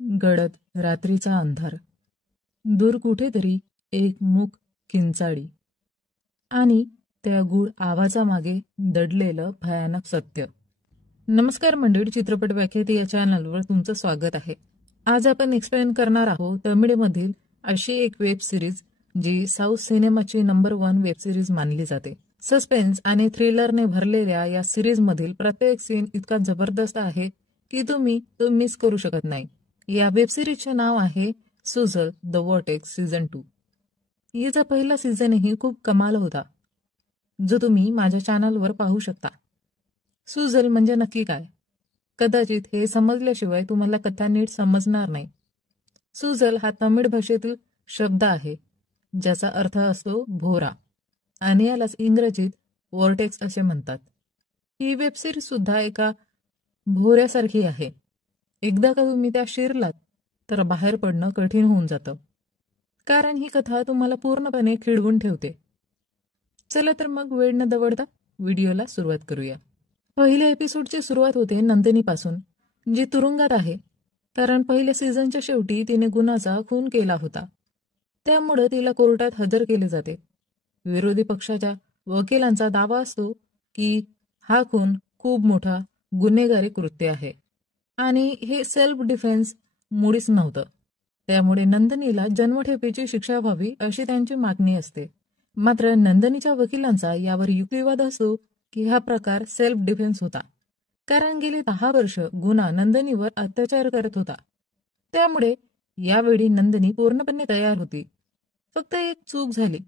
गडद रात्रीचा अंधार, दूर कुठेतरी एक मूक किंचाळी आणि त्या गूढ आवाजामागे दडलेलं भयानक सत्य. नमस्कार मंडळी, चित्रपट व्याख्याती या चॅनलवर तुमचं स्वागत आहे. आज आपण एक्सप्लेन करणार आहोत तमिळमधील अशी एक वेब सिरीज जी साऊथ सिनेमाची नंबर 1 वेब सिरीज मानली जाते. सस्पेन्स आणि थ्रिलरने भरलेल्या या सिरीजमधील प्रत्येक सीन इतका जबरदस्त आहे की तुम्ही तो मिस करू शकत नाही. या वेब सिरीजचे नाव आहे सुझल द वॉर्टेक्स सीझन 2. याचा पहिला सीझनही खूप कमाल होता, जो तुम्ही माझ्या चॅनलवर पाहू शकता. सुझल म्हणजे नक्की काय, कदाचित हे समजल्याशिवाय तुम्हाला कथा नीट समजणार नाही. सुझल हा तमिळ भाषेतील शब्द आहे ज्याचा अर्थ असतो भोरा आणि यालाच इंग्रजीत वॉर्टेक्स असे म्हणतात. ही वेब सिरीज सुद्धा एका भोऱ्यासारखी आहे. एकदा का तुम्ही त्या शिरलात तर बाहेर पडणं कठीण होऊन जातं, कारण ही कथा तुम्हाला पूर्णपणे खिळवून ठेवते. चला तर मग वेळ न दवडता व्हिडिओला सुरुवात करूया. पहिल्या एपिसोडची सुरुवात होते नंदिनीपासून, जी तुरुंगात आहे कारण पहिल्या सीझनच्या शेवटी तिने गुन्हाचा खून केला होता. त्यामुळे तिला कोर्टात हजर केले जाते. विरोधी पक्षाच्या वकिलांचा दावा असतो की हा खून खूप मोठा गुन्हेगारी कृत्य आहे आणि हे सेल्फ डिफेन्स मुळीच नव्हतं. त्यामुळे नंदिनीला जन्मठेपेची शिक्षा व्हावी अशी त्यांची मागणी असते. मात्र नंदिनीच्या वकिलांचा यावर युक्तिवाद असतो की हा प्रकार सेल्फ डिफेन्स होता, कारण गेली 10 वर्ष गुन्हा नंदिनीवर अत्याचार करत होता. त्यामुळे यावेळी नंदिनी पूर्णपणे तयार होती. फक्त एक चूक झाली,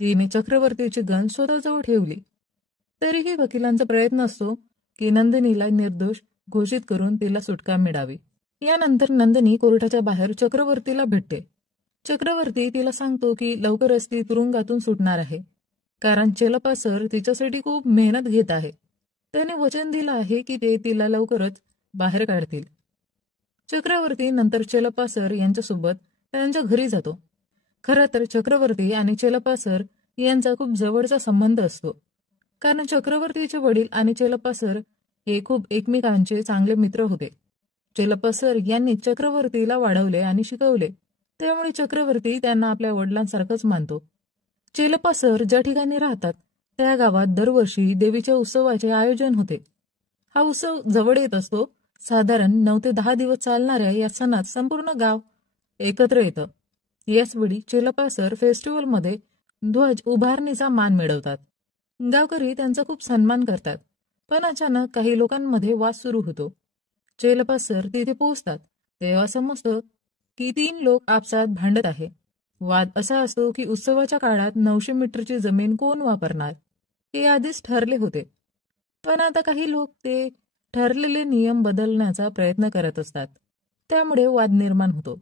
तिने चक्रवर्तीची गन स्वतःजवळ ठेवली. तरीही वकिलांचा प्रयत्न असतो की नंदिनीला निर्दोष घोषित करून तिला सुटका मिळावी. यानंतर नंदिनी कोर्टाच्या बाहेर चक्रवर्तीला भेटते. चक्रवर्ती तिला सांगतो की लवकरच ती तुरुंगातून सुटणार आहे, कारण चेलप्पा सर तिच्यासाठी खूप मेहनत घेत आहे. त्याने वचन दिलं आहे की ते तिला लवकरच बाहेर काढतील. चक्रवर्ती नंतर चेलप्पा सर यांच्यासोबत त्यांच्या घरी जातो. खरं तर चक्रवर्ती आणि चेलप्पा सर यांचा खूप जवळचा संबंध असतो, कारण चक्रवर्तीचे वडील आणि चेलप्पा सर हे खूप एकमेकांचे चांगले मित्र होते. चेलप्पा सर यांनी चक्रवर्तीला वाढवले आणि शिकवले, त्यामुळे चक्रवर्ती त्यांना आपल्या वडिलांसारखंच मानतो. चेलप्पा सर ज्या ठिकाणी राहतात त्या गावात दरवर्षी देवीच्या उत्सवाचे आयोजन होते. हा उत्सव जवळ येत असतो. साधारण 9 ते 10 दिवस चालणाऱ्या या सणात संपूर्ण गाव एकत्र येतं. याचवेळी चेलप्पा सर फेस्टिवलमध्ये ध्वज उभारणीचा मान मिळवतात. गावकरी त्यांचा खूप सन्मान करतात. पण अचानक काही लोकांमध्ये वाद सुरू होतो. चेलप्पा सर तिथे पोहोचतात तेव्हा समजतं की 3 लोक आपसात भांडत आहे. वाद असा असतो की उत्सवाच्या काळात 900 मीटरची जमीन कोण वापरणार हे आधीच ठरले होते, पण आता काही लोक ते ठरलेले नियम बदलण्याचा प्रयत्न करत असतात. त्यामुळे वाद निर्माण होतो.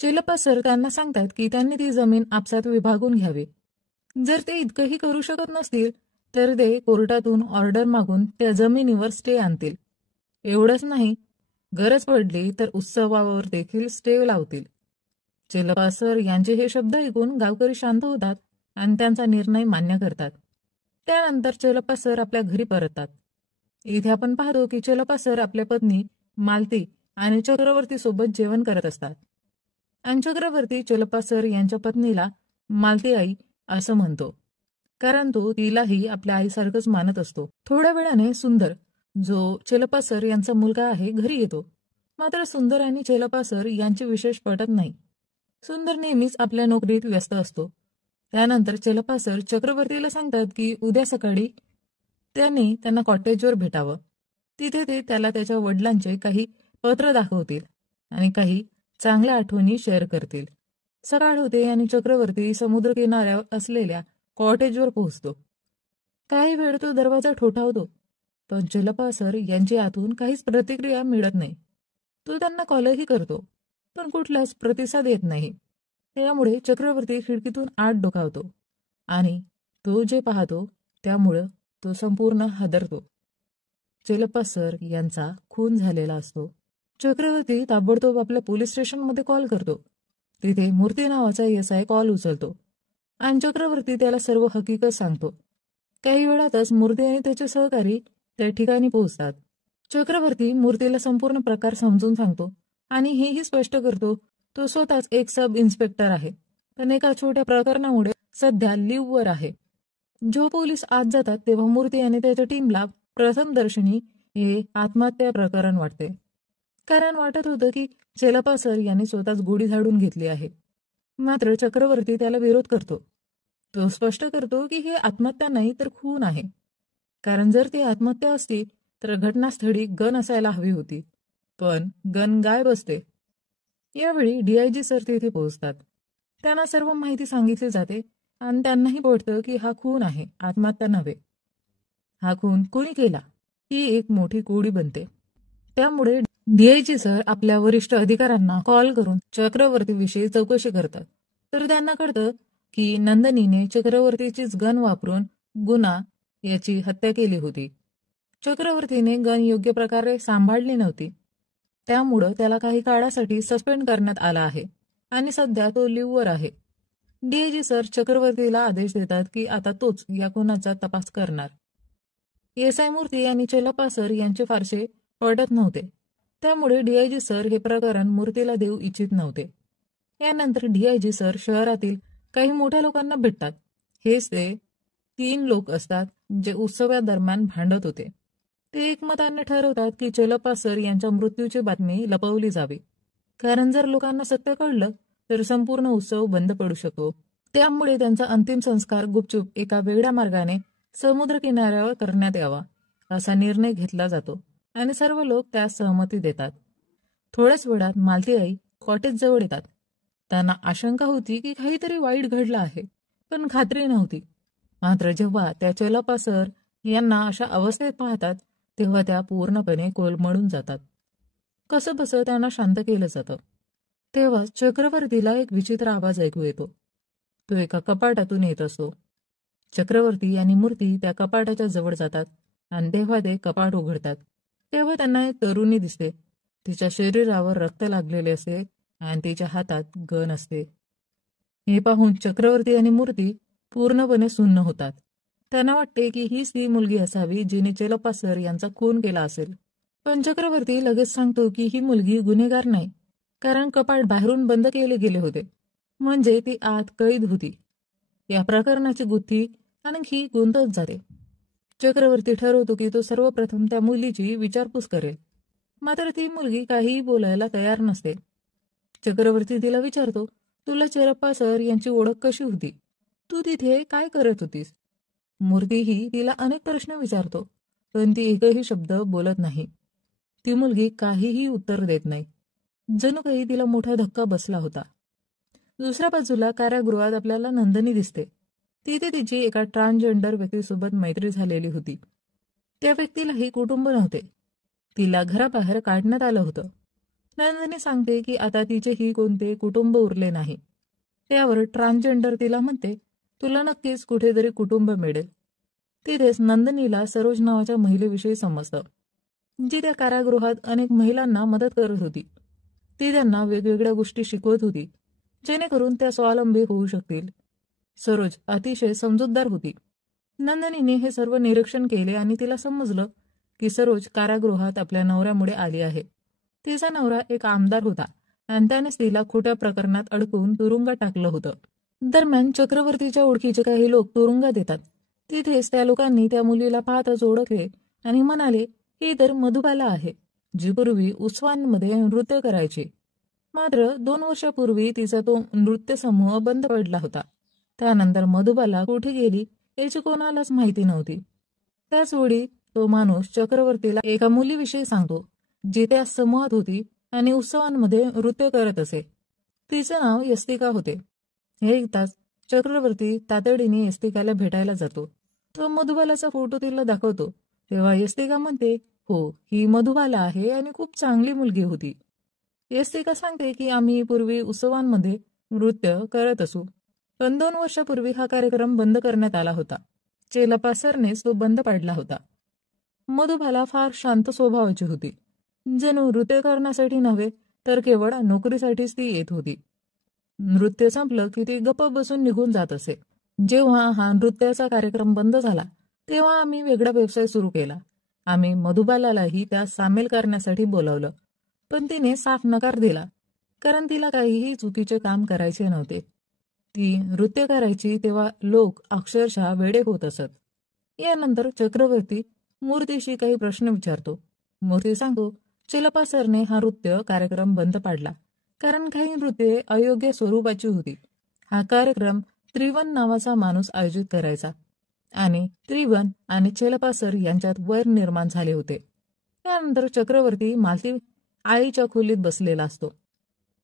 चेलप्पा सर त्यांना सांगतात की त्यांनी ती जमीन आपसात विभागून घ्यावी. जर ते इतकंही करू शकत नसतील तर ते कोर्टातून ऑर्डर मागून त्या जमिनीवर स्टे आणतील. एवढंच नाही, गरज पडली तर उत्सवावर देखील स्टे लावतील. चेलप्पा सर यांचे हे शब्द ऐकून गावकरी शांत होतात आणि त्यांचा निर्णय मान्य करतात. त्यानंतर चेलप्पा सर आपल्या घरी परततात. इथे आपण पाहतो की चेलप्पा सर आपल्या पत्नी मालती आणि चक्रवर्ती सोबत जेवण करत असतात. आणि चक्रवर्ती चेलप्पा सर यांच्या पत्नीला मालती आई असं म्हणतो, कारण तो तिलाही आपल्या आईसारखंच मानत असतो. थोड्या वेळाने सुंदर, जो चेलप्पा सर यांचा मुलगा आहे, घरी येतो. मात्र सुंदर आणि चेलप्पा सर यांचे विशेष पटत नाही. सुंदर नेहमीच आपल्या नोकरीत व्यस्त असतो. त्यानंतर चेलप्पा सर चक्रवर्तीला सांगतात की उद्या सकाळी त्याने त्यांना कॉटेजवर भेटावं. तिथे ते त्याला त्याच्या वडिलांचे काही पत्र दाखवतील आणि काही चांगल्या आठवणी शेअर करतील. सकाळ होते आणि चक्रवर्ती समुद्र किनाऱ्यावर असलेल्या कॉटेजवर पोहोचतो. काही वेळ तो दरवाजा ठोठावतो, पण चेलप्पा सर यांची आतून काहीच प्रतिक्रिया मिळत नाही. तो त्यांना कॉलही करतो, पण कुठलाच प्रतिसाद येत नाही. त्यामुळे चक्रवर्ती खिडकीतून आत डोकावतो आणि तो जे पाहतो त्यामुळं तो संपूर्ण हादरतो. चेलप्पा सर यांचा खून झालेला असतो. चक्रवर्ती ताबडतोब आपल्या पोलीस स्टेशनमध्ये कॉल करतो. तिथे मूर्ती नावाचा एसआय कॉल उचलतो आणि चक्रवर्ती त्याला सर्व हकीकत सांगतो. काही वेळातच मूर्ती आणि त्याचे सहकारी त्या ठिकाणी पोहोचतात. चक्रवर्ती मूर्तीला संपूर्ण प्रकार समजून सांगतो आणि हेही स्पष्ट करतो तो स्वतःच एक सब इन्स्पेक्टर आहे, पण एका छोट्या प्रकरणामुळे सध्या लिव्हवर आहे. जो पोलीस आत जातात तेव्हा मूर्ती आणि त्याच्या टीमला प्रथमदर्शनी हे आत्महत्या प्रकरण वाटते. कारण वाटत होतं की चेलप्पा सर यांनी स्वतःच गोळी झाडून घेतली आहे. मात्र चक्रवर्ती त्याला विरोध करतो. तो स्पष्ट करतो की हे आत्महत्या नाही तर खून आहे. कारण जर ती आत्महत्या असती तर घटनास्थळी गन असायला हवी होती, पण गन गायब असते. यावेळी DIG सर तिथे पोहोचतात. त्यांना सर्व माहिती सांगितली जाते आणि त्यांनाही पडतं की हा खून आहे, आत्महत्या नव्हे. हा खून कोणी केला ही एक मोठी कोडी बनते. त्यामुळे DIG सर आपल्या वरिष्ठ अधिकाऱ्यांना कॉल करून चक्रवर्तीविषयी चौकशी करतात. तर त्यांना कळतं की नंदिनीने चक्रवर्तीचीच गन वापरून गुना याची हत्या केली होती. चक्रवर्तीने गन योग्य प्रकारे सांभाळली नव्हती, त्यामुळं त्याला काही काळासाठी सस्पेंड करण्यात आला आहे आणि सध्या तो लिव्हवर आहे. DIG सर चक्रवर्तीला आदेश देतात की आता तोच या खुनाचा तपास करणार. SI मूर्ती आणि चेलप्पा सर यांचे फारसे पटत नव्हते, त्यामुळे DIG सर हे प्रकरण मूर्तीला देऊ इच्छित नव्हते. यानंतर DIG सर शहरातील काही मोठ्या लोकांना भेटतात. हेच ते 3 लोक असतात जे उत्सवादरम्यान भांडत होते. ते एकमताने ठरवतात की चेलप्पा सर यांच्या मृत्यूची बातमी लपवली जावी, कारण जर लोकांना सत्य कळलं तर संपूर्ण उत्सव बंद पडू शकतो. त्यामुळे त्यांचा अंतिम संस्कार गुपचूप एका वेगळ्या मार्गाने समुद्र किनाऱ्यावर करण्यात यावा असा निर्णय घेतला जातो आणि सर्व लोक त्यास सहमती देतात. थोड्याच वेळात मालती आई कॉटेज जवळ येतात. त्यांना आशंका होती की काहीतरी वाईट घडलं आहे, पण खात्री नव्हती. मात्र जेव्हा त्या चेलप्पा सर यांना अशा अवस्थेत पाहतात तेव्हा त्या पूर्णपणे कोलमडून जातात. कसंबसं त्यांना शांत केलं जातं. तेव्हा चक्रवर्तीला एक विचित्र आवाज ऐकू येतो. तो एका कपाटातून येत असतो. चक्रवर्ती आणि मूर्ती त्या कपाटाच्या जवळ जातात आणि तेव्हा ते कपाट उघडतात. तेव्हा त्यांना एक तरुणी दिसते. तिच्या शरीरावर रक्त लागलेले असते आणि तिच्या हातात गन असते. हे पाहून चक्रवर्ती आणि मूर्ती पूर्णपणे सुन्न होतात. त्यांना वाटते की हीच ती मुलगी असावी जिने चेलप्पा सर यांचा खून केला असेल. पण चक्रवर्ती लगेच सांगतो की ही मुलगी गुन्हेगार नाही, कारण कपाट बाहेरून बंद केले गेले होते, म्हणजे ती आत कैद होती. या प्रकरणाची गुत्थी आणखी गुंतत जाते. चक्रवर्ती ठरवतो की तो सर्वप्रथम त्या मुलीची विचारपूस करेल. मात्र ती मुलगी काहीही बोलायला तयार नसते. चक्रवर्ती तिला विचारतो, तुला चेलप्पा सर यांची ओळख कशी होती? तू तिथे काय करत होतीस? मूर्तीही तिला अनेक प्रश्न विचारतो, पण ती एकही शब्द बोलत नाही. ती मुलगी काहीही उत्तर देत नाही. जणू काही तिला मोठा धक्का बसला होता. दुसऱ्या बाजूला कारागृहात आपल्याला नंदिनी दिसते. तिथे तिची एका ट्रान्सजेंडर व्यक्तीसोबत मैत्री झालेली होती. त्या व्यक्तीलाही कुटुंब नव्हते. तिला घराबाहेर काढण्यात आलं होतं. नंदिनी सांगते की आता तिचेही कोणते कुटुंब उरले नाही. त्यावर ट्रान्सजेंडर तिला म्हणते, तुला नक्कीच कुठेतरी कुटुंब मिळेल. तिथेच नंदिनीला सरोज नावाच्या महिलेविषयी समजतं, जी त्या कारागृहात अनेक महिलांना मदत करत होती. ती त्यांना वेगवेगळ्या गोष्टी शिकवत होती, जेणेकरून त्या स्वावलंबी होऊ शकतील. सरोज अतिशय समजूतदार होती. नंदिनीने हे सर्व निरीक्षण केले आणि तिला समजलं की सरोज कारागृहात आपल्या नवऱ्यामुळे आली आहे. तिचा नवरा एक आमदार होता आणि त्यानेच तिला खोट्या प्रकरणात अडकवून तुरुंगात टाकलं होतं. दरम्यान चक्रवर्तीच्या ओळखीचे काही लोक तुरुंगात येतात. तिथेच त्या लोकांनी त्या मुलीला पाहताच ओळखले आणि म्हणाले, ही तर मधुबाला आहे, जी पूर्वी उत्सवांमध्ये नृत्य करायची. मात्र 2 वर्षापूर्वी तिचा तो नृत्य समूह बंद पडला होता. त्यानंतर मधुबाला कुठे गेली याची कोणालाच माहिती नव्हती. त्याचवेळी तो माणूस चक्रवर्तीला एका मुलीविषयी सांगतो, जी त्या समूहात होती आणि उत्सवांमध्ये नृत्य करत असे. तिचं नाव यस्तिका होते. हे ऐकताच चक्रवर्ती तातडीने यस्तिकाला भेटायला जातो. तो मधुबालाचा फोटो तिला दाखवतो. तेव्हा यस्तिका म्हणते, हो, ही मधुबाला आहे आणि खूप चांगली मुलगी होती. यस्तिका सांगते की आम्ही पूर्वी उत्सवांमध्ये नृत्य करत असू, पण 2 वर्षापूर्वी हा कार्यक्रम बंद करण्यात आला होता. चेलप्पा सरनेच तो बंद पाडला होता. मधुबाला फार शांत स्वभावाची होती. जणू नृत्य करण्यासाठी नव्हे तर केवळ नोकरीसाठीच ती येत होती. नृत्य संपलं की ती गप्प बसून निघून जात असे. जेव्हा हा नृत्याचा कार्यक्रम बंद झाला तेव्हा आम्ही वेगळा व्यवसाय सुरू केला. आम्ही मधुबालालाही त्यात सामील करण्यासाठी बोलावलं, पण तिने साफ नकार दिला, कारण तिला काहीही चुकीचे काम करायचे नव्हते. ती नृत्य करायची तेव्हा लोक अक्षरशः वेडे होत असत. यानंतर चक्रवर्ती मूर्तीशी काही प्रश्न विचारतो. मूर्ती सांगतो, चिलप्पा सरने हा नृत्य कार्यक्रम बंद पाडला, कारण काही नृत्ये अयोग्य स्वरूपाची होती. हा कार्यक्रम त्रिवन नावाचा माणूस आयोजित करायचा आणि त्रिवन आणि चिलप्पा सर यांच्यात वैर निर्माण झाले होते. त्यानंतर चक्रवर्ती मालती आईच्या खोलीत बसलेला असतो.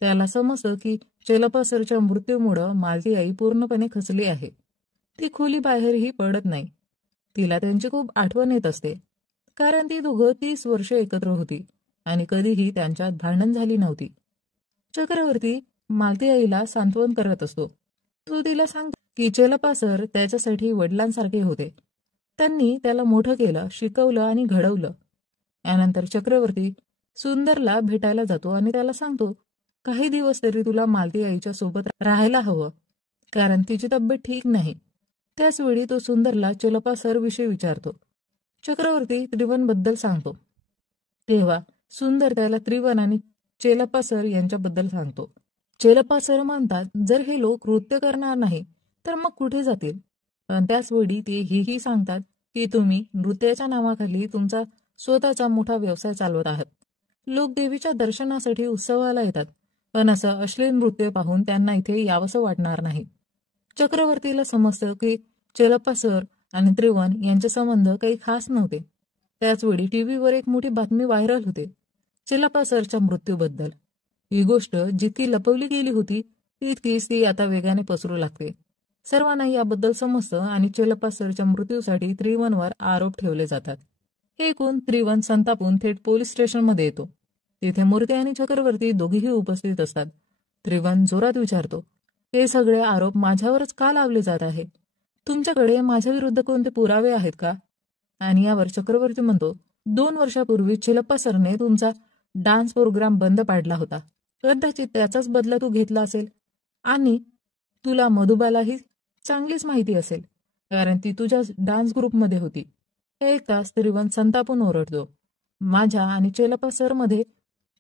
त्याला समजतं की चिलप्पा सरच्या मृत्यूमुळं मालती आई पूर्णपणे खचली आहे. ती खोली बाहेरही पडत नाही. तिला त्यांची खूप आठवण येत असते, कारण ती दोघं 30 वर्ष एकत्र होती आणि कधीही त्यांच्यात भांडण झाली नव्हती. चक्रवर्ती मालती आईला सांत्वन करत असतो. तो तिला सांगतो की चिलप्पा सर त्याच्यासाठी वडिलांसारखे होते. त्यांनी त्याला मोठं केलं, शिकवलं आणि घडवलं. यानंतर चक्रवर्ती सुंदरला भेटायला जातो आणि त्याला सांगतो, काही दिवस तरी तुला मालती आईच्या सोबत राहायला हवं, कारण तिची तब्येत ठीक नाही. त्याचवेळी तो सुंदरला चिलप्पा सर विषयी विचारतो. चक्रवर्ती त्रिवनबद्दल सांगतो. तेव्हा सुंदर त्याला त्रिवन आणि चिलप्पा सर यांच्याबद्दल सांगतो. चिलप्पा सर म्हणतात, जर हे लोक नृत्य करणार नाही तर मग कुठे जातील. पण त्याचवेळी ते हेही सांगतात की तुम्ही नृत्याच्या नावाखाली तुमचा स्वतःचा मोठा व्यवसाय चालवत आहात. लोक देवीच्या दर्शनासाठी उत्सवाला येतात, पण असं अश्लील नृत्य पाहून त्यांना इथे यावंसं वाटणार नाही. चक्रवर्तीला समजतं की चिलप्पा सर आणि त्रिवन यांचे संबंध काही खास नव्हते. त्याचवेळी टीव्हीवर एक मोठी बातमी व्हायरल होते चिलप्पा सरच्या मृत्यूबद्दल. ही गोष्ट जितकी लपवली गेली होती तितकीच ती आता वेगाने पसरू लागते. सर्वांना याबद्दल समजतं आणि चिलप्पा सरच्या मृत्यूसाठी त्रिवनवर आरोप ठेवले जातात. हे ऐकून त्रिवन संतापून थेट पोलीस स्टेशनमध्ये येतो. तिथे मूर्ती आणि चक्रवर्ती दोघेही उपस्थित असतात. त्रिवन जोरात विचारतो, हे सगळे आरोप माझ्यावरच का लावले जात आहे? तुमच्याकडे माझ्या विरुद्ध कोणते पुरावे आहेत का? आणि यावर चक्रवर्ती म्हणतो, 2 वर्षापूर्वी चिलप्पा सरने तुमचा डान्स प्रोग्राम बंद पाडला होता. कदाचित त्याचाच बदला तू घेतला असेल आणि तुला मधुबालाही चांगलीच माहिती असेल, कारण ती तुझ्या डान्स ग्रुपमध्ये होती. एक तास त्रिवन संतापून ओरडतो, माझ्या आणि चिलप्पा सरमध्ये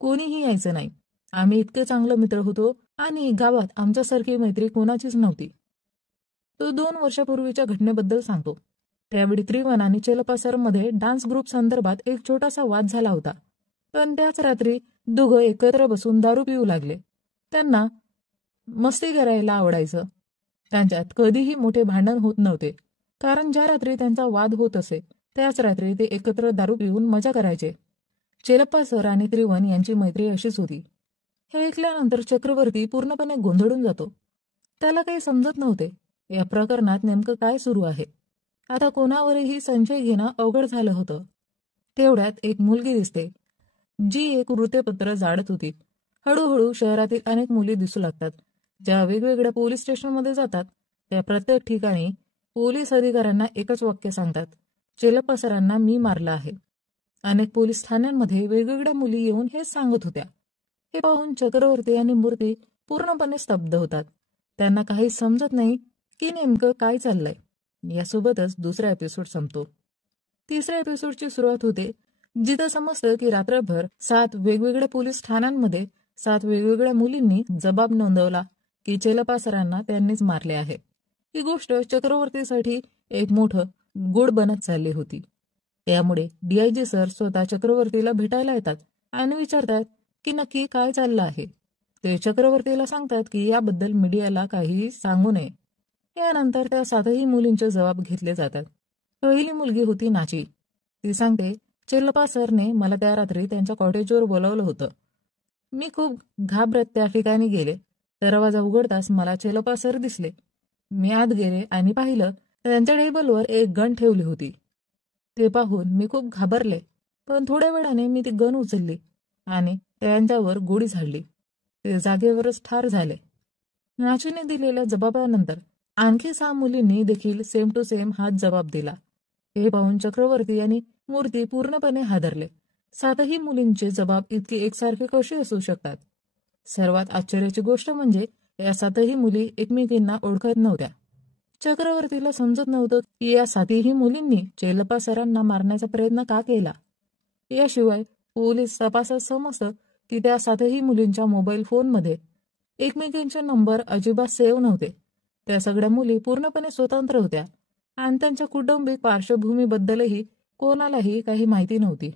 कोणीही यायचं नाही. आम्ही इतके चांगले मित्र होतो आणि गावात आमच्यासारखी मैत्री कोणाचीच नव्हती. तो 2 वर्षापूर्वीच्या घटनेबद्दल सांगतो. त्यावेळी त्रिवन आणि चिलप्पा सरमध्ये डान्स ग्रुप संदर्भात एक छोटासा वाद झाला होता. पण त्याच रात्री दोघं एकत्र बसून दारू पिऊ लागले. त्यांना मस्ती करायला आवडायचं. त्यांच्यात कधीही मोठे भांडण होत नव्हते, कारण ज्या रात्री त्यांचा वाद होत असे त्याच रात्री ते एकत्र दारू पिऊन मजा करायचे. चिलप्पा सर आणि त्रिवन यांची मैत्री अशीच होती. हे ऐकल्यानंतर चक्रवर्ती पूर्णपणे गोंधळून जातो. त्याला काही समजत नव्हते या प्रकरणात नेमकं काय सुरू आहे. आता कोणावरही संशय घेणं अवघड झालं होतं. तेवढ्यात एक मुलगी दिसते, जी एक वृत्तपत्र जाळत होती. हळूहळू शहरातील अनेक मुली दिसू लागतात, ज्या वेगवेगळ्या पोलीस स्टेशनमध्ये जातात. त्या प्रत्येक ठिकाणी पोलीस अधिकाऱ्यांना एकच वाक्य सांगतात, चिलप्पा सरांना मी मारलं आहे. अनेक पोलीस ठाण्यांमध्ये वेगवेगळ्या मुली येऊन हेच सांगत होत्या. हे पाहून चक्रवर्ती आणि मूर्ती पूर्णपणे स्तब्ध होतात. त्यांना काही समजत नाही की नेमकं काय चाललंय. यासोबतच दुसरा एपिसोड संपतो. तिसऱ्या एपिसोडची सुरुवात होते, जिथं समजतं की रात्रभर 7 वेगवेगळ्या पोलीस ठाण्यांमध्ये 7 वेगवेगळ्या मुलींनी जबाब नोंदवला की चिलप्पा सरांना त्यांनीच मारले आहे. ही गोष्ट चक्रवर्तीसाठी एक मोठं गुड बनत चालली होती. त्यामुळे DIG सर स्वतः चक्रवर्तीला भेटायला येतात आणि विचारतात की नक्की काय चाललं आहे. ते चक्रवर्तीला सांगतात की याबद्दल मीडियाला काहीही सांगू नये. यानंतर त्या 7ही मुलींचे जबाब घेतले जातात. पहिली मुलगी होती नाची. ती सांगते, चिलप्पा सरने मला त्या रात्री त्यांच्या कॉटेजवर बोलावलं होतं. मी खूप घाबरत त्या ठिकाणी गेले. दरवाजा उघडताच मला चिलप्पा सर दिसले. मी आत गेले आणि पाहिलं तर त्यांच्या टेबलवर एक गन ठेवली होती. ते पाहून मी खूप घाबरले, पण थोड्या वेळाने मी ती गन उचलली आणि त्यांच्यावर गोळी झाडली. ते जागेवरच ठार झाले. नाचूने दिलेल्या जबाबानंतर आणखी 6 मुलींनी देखील सेम टू सेम हाच जबाब दिला. हे पाहून चक्रवर्ती आणि मूर्ती पूर्णपणे हादरले. 7ही मुलींचे जबाब इतके एकसारखे कसे असू शकतात? सर्वात आश्चर्याची गोष्ट म्हणजे या 7ही मुली एकमेकींना ओळखत नव्हत्या. चक्रवर्तीला समजत नव्हतं की या 7ही मुलींनी चिलप्पा सरांना मारण्याचा प्रयत्न का केला. याशिवाय पोलीस तपासात समजतं की त्या 7ही मुलींच्या मोबाईल फोनमध्ये एकमेकींचे नंबर अजिबात सेव्ह नव्हते. त्या सगळ्या मुली पूर्णपणे स्वतंत्र होत्या आणि त्यांच्या कौटुंबिक पार्श्वभूमीबद्दलही कोणालाही काही माहिती नव्हती.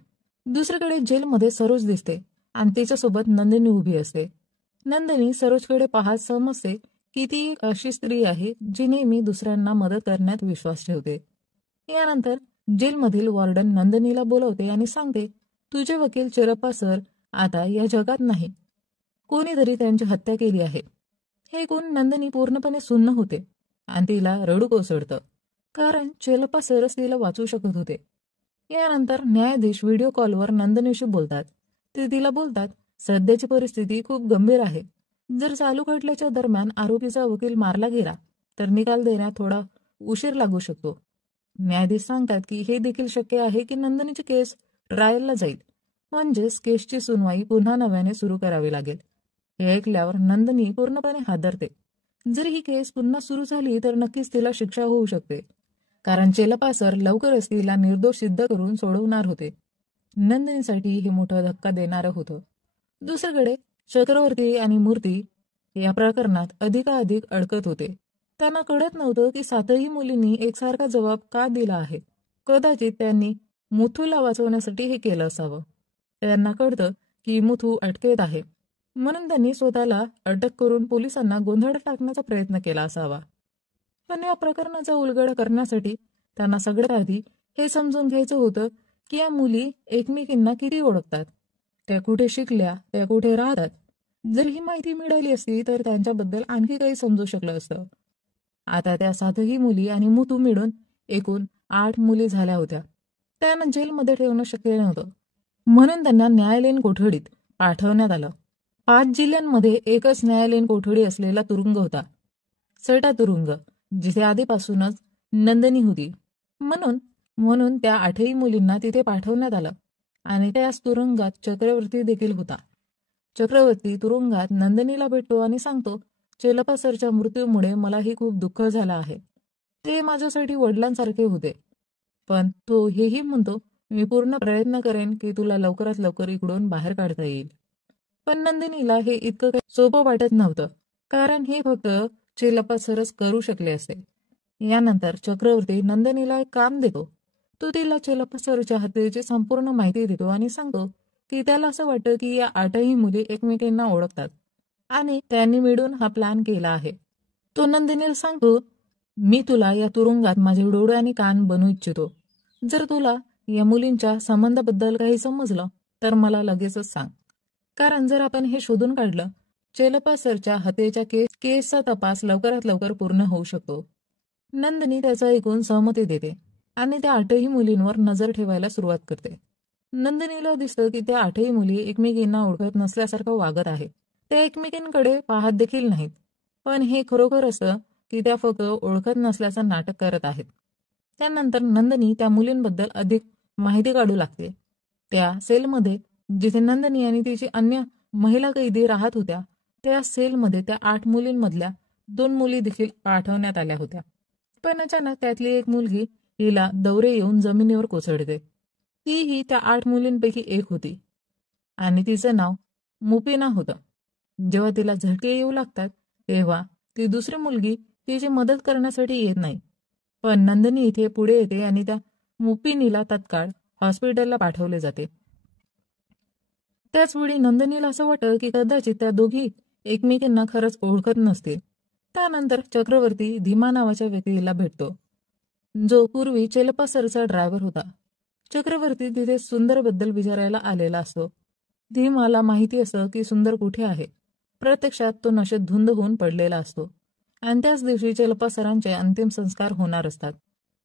दुसरीकडे जेलमध्ये सरोज दिसते आणि तिच्यासोबत नंदिनी उभी असते. नंदिनी सरोजकडे पाहत समजते की ती एक अशी स्त्री आहे जी नेहमी दुसऱ्यांना मदत करण्यात विश्वास ठेवते. यानंतर जेलमधील वॉर्डन नंदिनीला बोलवते आणि सांगते, तुझे वकील चिरप्पा सर आता या जगात नाही. कोणीतरी त्यांची हत्या केली आहे. हे ऐकून नंदिनी पूर्णपणे सुन्न होते आणि तिला रडू कोसळतं, कारण चिरप्पा सरच तिला वाचू शकत होते. यानंतर न्यायाधीश व्हिडिओ कॉलवर नंदिनीशी बोलतात. ते तिला बोलतात, सध्याची परिस्थिती खूप गंभीर आहे. जर चालू खटल्याच्या दरम्यान आरोपीचा वकील मारला गेला तर निकाल देण्यात थोडा उशीर लागू शकतो. न्यायाधीश सांगतात की हे देखील शक्य आहे की नंदिनीची केस ट्रायलला जाईल, म्हणजेच केसची सुनवाई पुन्हा नव्याने सुरू करावी लागेल. हे ऐकल्यावर नंदिनी पूर्णपणे हादरते. जर ही केस पुन्हा सुरू झाली तर नक्कीच तिला शिक्षा होऊ शकते, कारण चिरप्पा सर लवकरच तिला निर्दोष सिद्ध करून सोडवणार होते. नंदिनीसाठी हे मोठा धक्का देणारं होतं. दुसरीकडे चक्रवर्ती आणि मूर्ती या प्रकरणात अधिकाधिक अडकत होते. त्यांना कळत नव्हतं की 7ही मुलींनी एकसारखा जबाब का दिला आहे. कदाचित त्यांनी मुथूला वाचवण्यासाठी हे केलं असावं. त्यांना कळतं की मुथू अटकेत आहे, म्हणून त्यांनी स्वतःला अटक करून पोलिसांना गोंधळ टाकण्याचा प्रयत्न केला असावा. पण या प्रकरणाचा उलगडा करण्यासाठी त्यांना सगळ्यात आधी हे समजून घ्यायचं होतं की या मुली एकमेकींना किती ओळखतात, त्या कुठे शिकल्या, त्या कुठे राहतात. जर ही माहिती मिळाली असती तर त्यांच्याबद्दल आणखी काही समजू शकलं असतं. आता त्या 7ही मुली आणि मुथू मिळून एकूण 8 मुली झाल्या होत्या. त्यांना जेलमध्ये ठेवणं शक्य नव्हतं, म्हणून त्यांना न्यायालयीन कोठडीत पाठवण्यात आलं. 5 जिल्ह्यांमध्ये एकच न्यायालयीन कोठडी असलेला तुरुंग होता, सटा तुरुंग, जिथे आधीपासूनच नंदिनी होती. म्हणून त्या 8ही मुलींना तिथे पाठवण्यात आलं आणि त्याच तुरुंगात चक्रवर्ती देखील होता. चक्रवर्ती तुरुंगात नंदिनीला भेटतो आणि सांगतो, चिरप्पा सरच्या मृत्यूमुळे मलाही खूप दुःख झालं आहे. ते माझ्यासाठी वडिलांसारखे होते. पण तो हेही म्हणतो, मी पूर्ण प्रयत्न करेन की तुला लवकरात लवकर इकडून बाहेर काढता येईल. पण नंदिनीला हे इतकं काही सोपं वाटत नव्हतं, कारण हे फक्त चिरप्पा सरच करू शकले असते. यानंतर चक्रवर्ती नंदिनीला एक काम देतो. तो तिला चिरप्पा सरच्या हत्येची संपूर्ण माहिती देतो आणि सांगतो की त्याला असं वाटतं की या 8ही मुली एकमेकांना ओळखतात आणि त्यांनी मिळून हा प्लॅन केला आहे. तो नंदिनीला सांगतो, मी तुला या तुरुंगात माझे डोळे आणि कान बनवू इच्छितो. जर तुला या मुलींच्या संबंधाबद्दल काही समजलं तर मला लगेचच सांग, कारण जर आपण हे शोधून काढलं, चिरप्पा सरच्या हत्येच्या केसचा तपास लवकरात लवकर पूर्ण होऊ शकतो. नंदिनी त्याचं ऐकून सहमती देते आणि त्या 8ही मुलींवर नजर ठेवायला सुरुवात करते. नंदिनीला दिसतं की त्या 8ही मुली एकमेकींना ओळखत नसल्यासारखं वागत आहे. त्या एकमेकींकडे पाहत देखील नाहीत, पण हे खरोखर असतं की त्या फक्त ओळखत नसल्याचं नाटक करत आहेत. त्यानंतर नंदिनी त्या मुलींबद्दल अधिक माहिती काढू लागते. त्या सेलमध्ये जिथे नंदिनी आणि तिची अन्य महिला कैदी राहत होत्या, त्या सेलमध्ये त्या 8 मुलींमधल्या 2 मुली देखील पाठवण्यात आल्या होत्या. पण अचानक त्यातली एक मुलगी हिला दौरे येऊन जमिनीवर कोसळते. तीही त्या 8 मुलींपैकी एक होती आणि तिचं नाव मुपीना होतं. जेव्हा तिला झटके येऊ लागतात तेव्हा ती दुसरी मुलगी तिची मदत करण्यासाठी येत नाही. पण नंदिनी इथे पुढे येते आणि त्या मुपीनीला तत्काळ हॉस्पिटलला पाठवले जाते. त्याचवेळी नंदिनीला असं वाटतं की कदाचित त्या दोघी एकमेकींना खरंच ओळखत नसतील. त्यानंतर चक्रवर्ती धीमा नावाच्या व्यक्तीला भेटतो, जो पूर्वी चिरप्पा सरचा ड्रायव्हर होता. चक्रवर्ती तिथे सुंदरबद्दल विचारायला आलेला असतो. धीमाला माहिती असतं की सुंदर कुठे आहे. प्रत्यक्षात तो नशेत धुंद होऊन पडलेला असतो आणि त्याच दिवशी चिरप्पा सरांचे अंतिम संस्कार होणार असतात.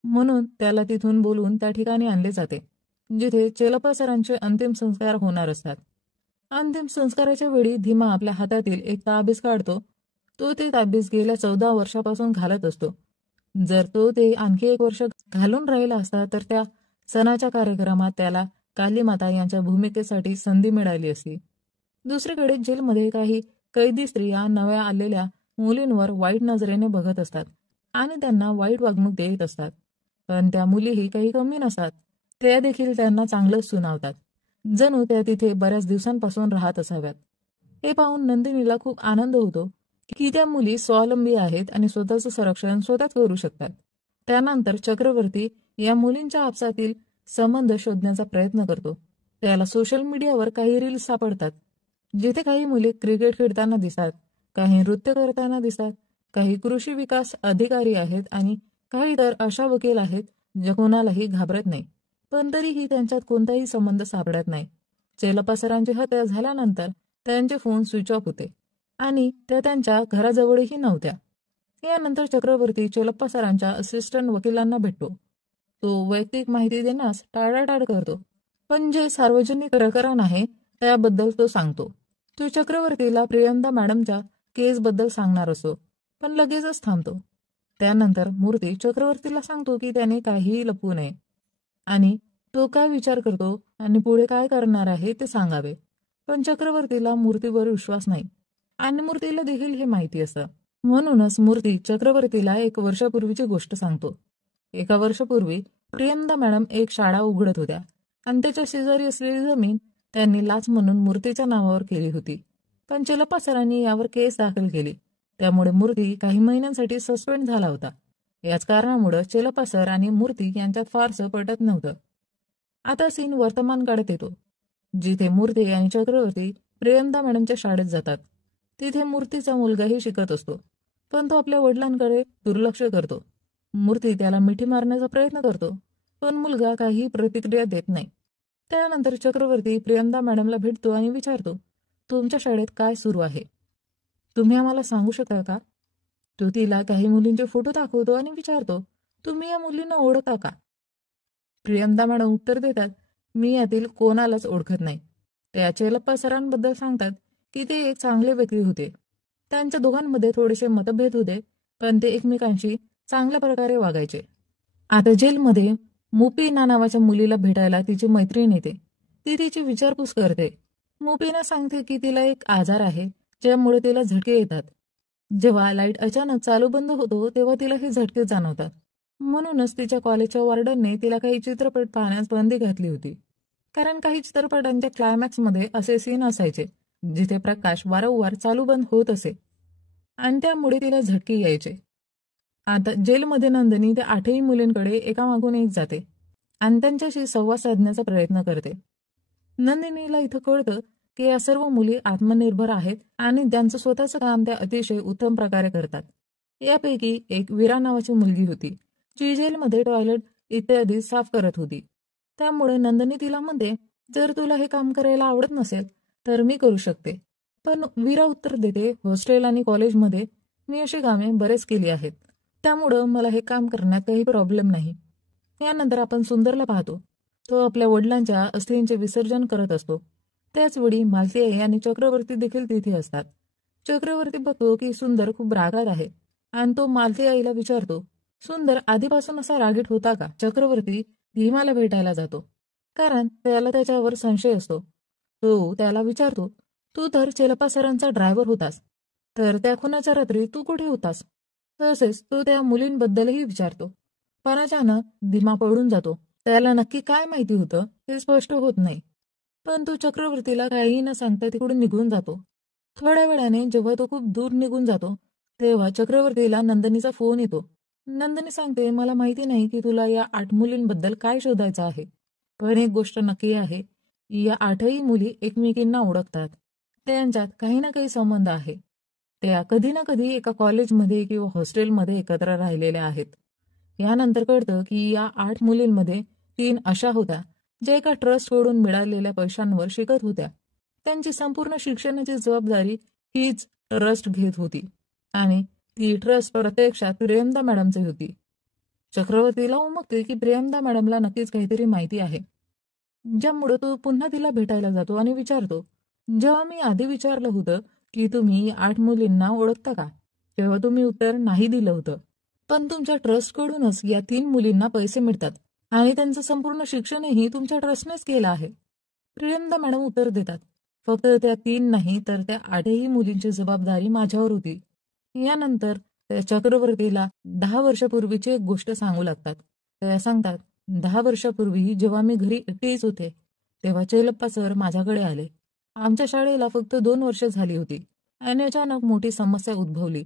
म्हणून त्याला तिथून बोलून त्या ठिकाणी आणले जाते जिथे चिरप्पा सरांचे अंतिम संस्कार होणार असतात. अंतिम संस्काराच्या वेळी धीमा आपल्या हातातील एक ताबीज काढतो. तो ते ताबीज गेल्या 14 वर्षापासून घालत असतो. जर तो ते आणखी 1 वर्ष घालून राहिला असता तर त्या सणाच्या कार्यक्रमात त्याला कालीमाता यांच्या भूमिकेसाठी संधी मिळाली असती. दुसरीकडे जेलमध्ये काही कैदी स्त्रिया नव्या आलेल्या मुलींवर वाईट नजरेने बघत असतात आणि त्यांना वाईट वागणूक देत असतात. पण त्या मुलीही काही कमी नसतात. त्या देखील त्यांना चांगलंच सुनावतात. जणू त्या तिथे बऱ्याच दिवसांपासून राहत असाव्यात. हे पाहून नंदिनीला खूप आनंद होतो की त्या मुली स्वावलंबी आहेत आणि स्वतःचं संरक्षण स्वतःच करू शकतात. त्यानंतर चक्रवर्ती या मुलींच्या आपसातील संबंध शोधण्याचा प्रयत्न करतो. त्याला सोशल मीडियावर काही रील्स सापडतात जिथे काही मुली क्रिकेट खेळताना दिसतात, काही नृत्य करताना दिसतात, काही कृषी विकास अधिकारी आहेत आणि काही तर अशा वकील आहेत ज्या कोणालाही घाबरत नाही. पण तरीही त्यांच्यात कोणताही संबंध सापडत नाही. चेलप्पा सरांची हत्या झाल्यानंतर त्यांचे फोन स्विच ऑफ होते आणि त्या त्यांच्या घराजवळही नव्हत्या. यानंतर चक्रवर्ती चेलप्पा सरांच्या असिस्टंट वकिलांना भेटतो. तो वैयक्तिक माहिती देण्यास टाळाटाळ करतो, पण जे सार्वजनिक प्रकरण आहे त्याबद्दल तो सांगतो. तो चक्रवर्तीला प्रियंदा मॅडमच्या केसबद्दल सांगणार असतो, पण लगेचच थांबतो. त्यानंतर मूर्ती चक्रवर्तीला सांगतो की त्याने काहीही लपवू नये आणि तो काय विचार करतो आणि पुढे काय करणार आहे ते सांगावे. पण चक्रवर्तीला मूर्तीवर विश्वास नाही आणि मूर्तीला देखील हे माहिती असतं. म्हणूनच मूर्ती चक्रवर्तीला 1 वर्षापूर्वीची गोष्ट सांगतो. 1 वर्षापूर्वी प्रियंदा मॅडम एक शाळा उघडत होत्या आणि त्याच्या शेजारी असलेली जमीन त्यांनी लाच म्हणून मूर्तीच्या नावावर केली होती. पण चेलप्पा सरांनी यावर केस दाखल केली. त्यामुळे मूर्ती काही महिन्यांसाठी सस्पेंड झाला होता. याच कारणामुळे चेलप्पा सर आणि मूर्ती यांच्यात फारसं पटत नव्हतं. आता सीन वर्तमान काळात येतो, जिथे मूर्ती आणि चक्रवर्ती प्रियंदा मॅडमच्या शाळेत जातात. तिथे मूर्तीचा मुलगाही शिकत असतो, पण तो आपल्या वडिलांकडे दुर्लक्ष करतो. मूर्ती त्याला मिठी मारण्याचा प्रयत्न करतो, पण मुलगा काही प्रतिक्रिया देत नाही. त्यानंतर चक्रवर्ती प्रियंदा मॅडमला भेटतो आणि विचारतो, तुमच्या शाळेत काय सुरू आहे, तुम्ही आम्हाला सांगू शकता का? तो तिला काही मुलींचे फोटो दाखवतो आणि विचारतो, तुम्ही या मुलींना ओळखता का? प्रियंदा मॅडम उत्तर देतात, मी यातील कोणालाच ओळखत नाही. त्या चेलप्पा सरांबद्दल सांगतात की ते एक चांगले व्यक्ती होते. त्यांच्या दोघांमध्ये थोडेसे मतभेद होते, पण ते एकमेकांशी चांगल्या प्रकारे वागायचे. आता जेलमध्ये मुपीना नावाच्या मुलीला भेटायला तिची मैत्रीण येते. ती तिची विचारपूस करते. मुपीना सांगते की तिला एक आजार आहे ज्यामुळे तिला झटके येतात. जेव्हा लाईट अचानक चालू बंद होतो तेव्हा तिला हे झटके जाणवतात. म्हणूनच तिच्या कॉलेजच्या वॉर्डनने तिला काही चित्रपट पाहण्यास बंदी घातली होती. कारण काही चित्रपटांच्या क्लायमॅक्समध्ये असे सीन असायचे जिथे प्रकाश वारंवार चालू बंद होत असे आणि त्यामुळे तिला झटके यायचे. आता जेलमध्ये नंदिनी त्या 8ही मुलींकडे एकामागून एक जाते आणि त्यांच्याशी संवाद साधण्याचा प्रयत्न करते. नंदिनीला इथं कळतं की या सर्व मुली आत्मनिर्भर आहेत आणि त्यांचं स्वतःचं काम त्या अतिशय उत्तम प्रकारे करतात. यापैकी एक वीरा नावाची मुलगी होती जी जेलमध्ये टॉयलेट इत्यादी साफ करत होती. त्यामुळे नंदिनी तिला म्हणते, जर तुला हे काम करायला आवडत नसेल तर मी करू शकते. पण वीरा उत्तर देते, हॉस्टेल आणि कॉलेजमध्ये मी अशी कामे बरेच केली आहेत, त्यामुळं मला हे काम करण्यात काही प्रॉब्लेम नाही. यानंतर आपण सुंदरला पाहतो. तो आपल्या वडिलांच्या अस्थींचे विसर्जन करत असतो. त्याचवेळी मालती आई आणि चक्रवर्ती देखील तिथे असतात. चक्रवर्ती बघतो की सुंदर खूप रागात आहे आणि तो मालती आईला विचारतो, सुंदर आधीपासून असा रागीट होता का? चक्रवर्ती भीमाला भेटायला जातो कारण त्याला त्याच्यावर संशय असतो. तो त्याला विचारतो, तू तर चेलप्पा सरांचा ड्रायव्हर होतास, तर त्या खुनाच्या रात्री तू कुठे होतास? तसेच तो त्या मुलींबद्दलही विचारतो. पण अचानक धीमा पडून जातो. त्याला नक्की काय माहिती होतं हे स्पष्ट होत नाही. पण तो चक्रवर्तीला काहीही न सांगता तिकडून निघून जातो. थोड्या वेळाने जेव्हा तो खूप दूर निघून जातो तेव्हा चक्रवर्तीला नंदिनीचा फोन येतो. नंदिनी सांगते, मला माहिती नाही की तुला या 8 मुलींबद्दल काय शोधायचं आहे, पण एक गोष्ट नक्की आहे, या 8ही मुली एकमेकींना ओळखतात. त्यांच्यात काही ना काही संबंध आहे. त्या कधी ना कधी एका कॉलेजमध्ये किंवा हॉस्टेलमध्ये एकत्र राहिलेल्या आहेत. यानंतर कळतं की या 8 मुलींमध्ये 3 अशा होत्या ज्या एका ट्रस्टकडून मिळालेल्या पैशांवर शिकत होत्या. त्यांची संपूर्ण शिक्षणाची जबाबदारी हीच ट्रस्ट घेत होती आणि ती ट्रस्ट प्रत्यक्षात प्रियंदा मॅडमची होती. चक्रवर्तीला उमगते की प्रियंदा मॅडमला नक्कीच काहीतरी माहिती आहे, ज्यामुळे तो पुन्हा तिला भेटायला जातो आणि विचारतो, जेव्हा मी आधी विचारलं होतं की तुम्ही 8 मुलींना ओळखता का, तेव्हा तुम्ही उत्तर नाही दिलं होतं. पण तुमच्या ट्रस्टकडूनच या 3 मुलींना पैसे मिळतात आणि त्यांचं संपूर्ण शिक्षणही तुमच्या ट्रस्टनेच केलं आहे. प्रियंदा मॅडम उत्तर देतात, फक्त त्या 3 नाही तर त्या 8ही मुलींची जबाबदारी माझ्यावर होती. यानंतर त्या चक्रवर्तीला 10 वर्षापूर्वीची एक गोष्ट सांगू लागतात. त्या सांगतात, 10 वर्षापूर्वी जेव्हा मी घरी एकटीच होते तेव्हा चेलप्पा सर माझ्याकडे आले. आमच्या शाळेला फक्त 2 वर्ष झाली होती आणि अचानक मोठी समस्या उद्भवली.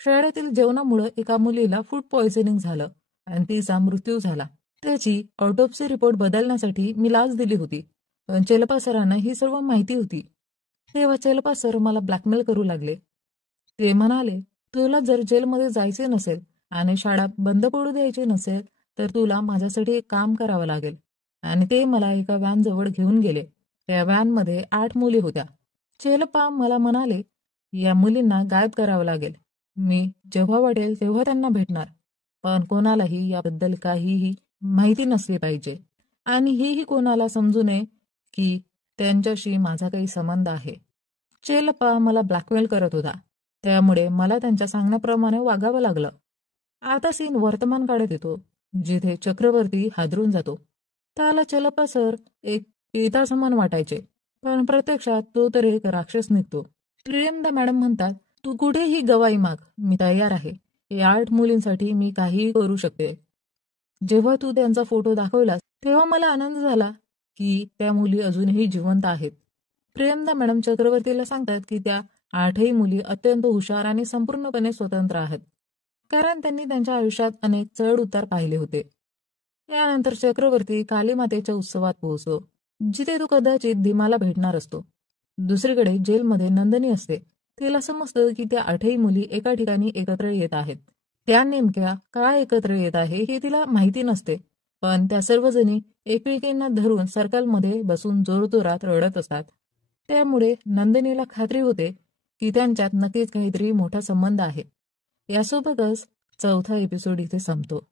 शाळेतील जेवणामुळे एका मुलीला फूड पॉयझनिंग झालं आणि तिचा मृत्यू झाला. त्याची ऑटोप्सी रिपोर्ट बदलण्यासाठी मी लाच दिली होती, पण चेलप्पा सरांना ही सर्व माहिती होती. तेव्हा चेलप्पा सर मला ब्लॅकमेल करू लागले. ते म्हणाले, तुला जर जेलमध्ये जायचे नसेल आणि शाळा बंद पडू द्यायची नसेल तर तुला माझ्यासाठी एक काम करावं लागेल. आणि ते मला एका व्हॅनजवळ घेऊन गेले. त्या व्हॅनमध्ये 8 मुली होत्या. चेलप्पा मला म्हणाले, या मुलींना गायब करावं लागेल. मी जेव्हा वाटेल तेव्हा त्यांना भेटणार, पण कोणालाही याबद्दल काहीही माहिती नसली पाहिजे आणि हेही कोणाला समजू नये की त्यांच्याशी माझा काही संबंध आहे. चेलप्पा मला ब्लॅकमेल करत होता, त्यामुळे मला त्यांच्या सांगण्याप्रमाणे वागावं लागलं. आता सीन वर्तमान काळात येतो, जिथे चक्रवर्ती हादरून जातो. त्याला चेलप्पा सर एक पिता समान वाटायचे, पण प्रत्यक्षात तो तर एक राक्षस निघतो. प्रियंदा मॅडम म्हणतात, तू कुठेही गवाही माग, मी तयार आहे. या 8 मुलींसाठी मी काहीही करू शकते. जेव्हा तू त्यांचा फोटो दाखवलास तेव्हा मला आनंद झाला की त्या मुली अजूनही जिवंत आहेत. प्रियंदा मॅडम चक्रवर्तीला सांगतात की त्या 8ही मुली अत्यंत हुशार आणि संपूर्णपणे स्वतंत्र आहेत, कारण त्यांनी त्यांच्या आयुष्यात अनेक चढ उतार पाहिले होते. यानंतर चक्रवर्ती कालीमातेच्या उत्सवात पोहोचतो, जिथे तो कदाचित भीमाला भेटणार असतो. दुसरीकडे जेलमध्ये नंदिनी असते. तिला समजतं की त्या 8ही मुली एका ठिकाणी एकत्र येत आहेत. त्या नेमक्या का एकत्र येत आहे हे तिला माहिती नसते, पण त्या सर्वजणी एकमेकींना धरून सर्कलमध्ये बसून जोरजोरात रडत असतात. त्यामुळे नंदिनीला खात्री होते की त्यांच्यात नक्कीच काहीतरी मोठा संबंध आहे. यासोबतच 4था एपिसोड इथे संपतो.